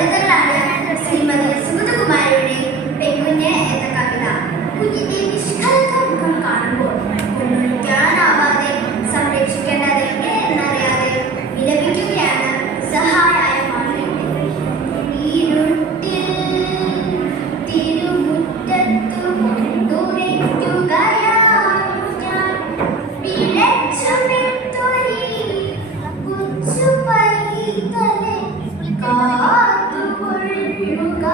കവിതകളാണ് ശ്രീമതി സുഗതകുമാരിയുടെ പെൺകുഞ്ഞ് എന്ന കവിത. കുഞ്ഞിന്റെ നിഷ്കളങ്ക മുഖം കാണുമ്പോൾ കൊണ്ടൊഴിക്കാനാവാതെ സംരക്ഷിക്കേണ്ടത് എന്നറിയാതെ വിലപിക്കുകയാണ് സഹായായ മാതൃ. ഇരുട്ടിൽ തിരുമുറ്റത്തു കൊണ്ടുവയ്ക്കുകയാണു ഞാൻ വിളച്ചുമെത്തൊരി കൊച്ചു പൈതലെ കാത്തുകൊള്ളുക.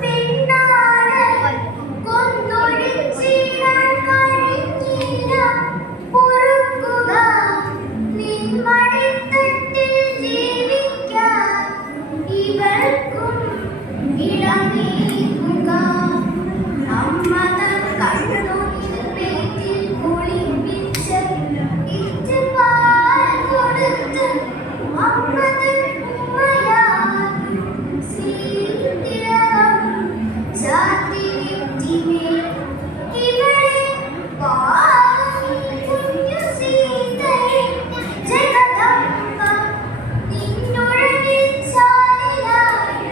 പെണ്ണാണ് കൊന്നൊഴിച്ചിടാൻ കഴിഞ്ഞില്ല പൊറുക്കുക. നിൻ മടിത്തട്ടിൽ ജീവിക്കാൻ ഇവൾക്കും ഇളനീക്കുക. അമ്മ തൻ കണ്ണുനീർ പേറ്റിൽ കുളിപ്പിച്ച് ഇറ്റ് പാൽ കൊടുത്ത് അമ്മ തൻ ഉമ്മയാകും സീതിലകം ചാത്തി വിറ്റിമേൽ ഇവളെ പാവം കുഞ്ഞു സീതയെ ജഗദമ്മ നിന്നുഴലിൽ ചാലിലായി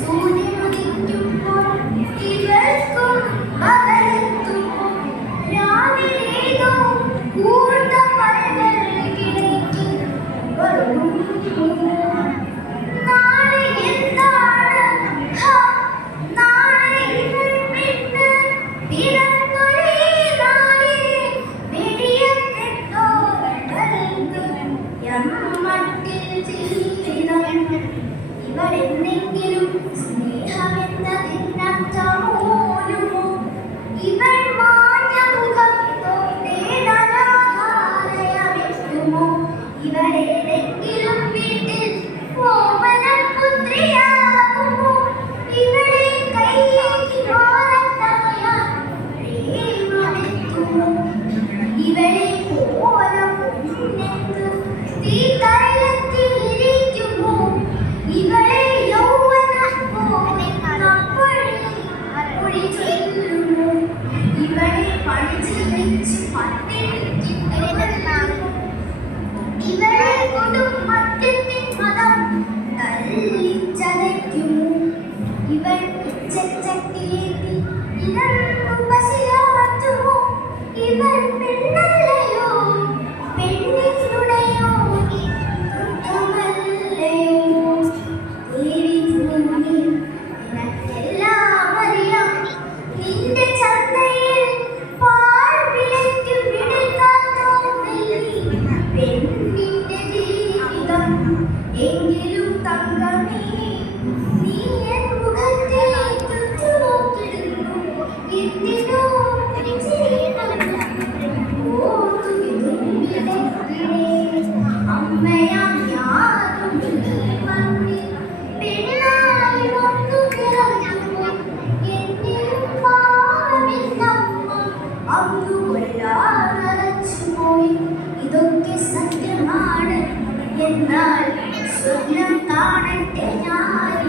സൂര്യനുദിക്കുമ്പോൾ ഇവൾക്കും പകലെത്തുമ്പോൾ രാവിലേതോ കൂർത്ത പഴങ്ങൾ കിടക്കി നാളെ എന്താണ് നാളെ ഇവൾ പെണ്ണ് പിറന്നൊരേ നാളിലെ വെടിയപ്പെട്ടോരമട്ടിൽ ജീവിതം. ഇവളെന്തെങ്കിലും സ്നേഹമെന്നതിനർത്ഥമോലുമോ? ഇവൾ മാഞ്ഞ മുഖത്തോടേതനാധാരയമെത്തുമോ? ഇവളേതെങ്കിലും വീട്ടിൽ ഓമനപുത്രിയാകുമോ? ഇവളെ കൈയേറ്റി മാറത്തണയാൻ പ്രേമമെത്തുമോ? ഇവളെ പോലെ പൊന്നെത്തു തീക്കരളത്തിലിരിക്കുമോ? ഇവളെ യൗവനം പോലെ അപ്പൊഴി ചൊല്ലുമോ? ഇവളെ പഠിച്ച് വെച്ച് പട്ടിണിക്കിട്ടുകൊള്ളുമോ? ഇവളെ കുടുംബത്തിന്റെ മതം തല്ലിച്ചതയ്ക്കുമോ? ഇവൾ പിച്ചച്ചട്ടിയേറ്റി ഇളന്നു പശിയാറ്റുമോ? ഇവൾ പെണ്ണല്ലയോ പെണ്ണിനുടയോ ദുഃഖമല്ലയോ? ദേവി ഭൂമി നിനക്കെല്ലാം അറിയാം. നിന്റെ ചന്തയിൽ പാൽ വിലയ്ക്ക് വിളിക്കാത്തോന്നില്ലേ പെണ്ണിന്റെ ജീവിതം? എങ്കിലും തങ്കമേ നീ എൻ മുഖത്തേക്ക് നോക്കിടുന്നു. എന്തിനോ അമ്മയാം ഞാനും മണ്ണിൽ പെണ്ണായി വന്നു പിറന്നുപോയി. എന്നിലും പാവമില്ലമ്മ അന്നു കൊല്ലാതരച്ചുപോയി. ഇതൊക്കെ സത്യമാണ്, എന്നാൽ സ്വപ്നം കാണട്ടെ ഞാൻ.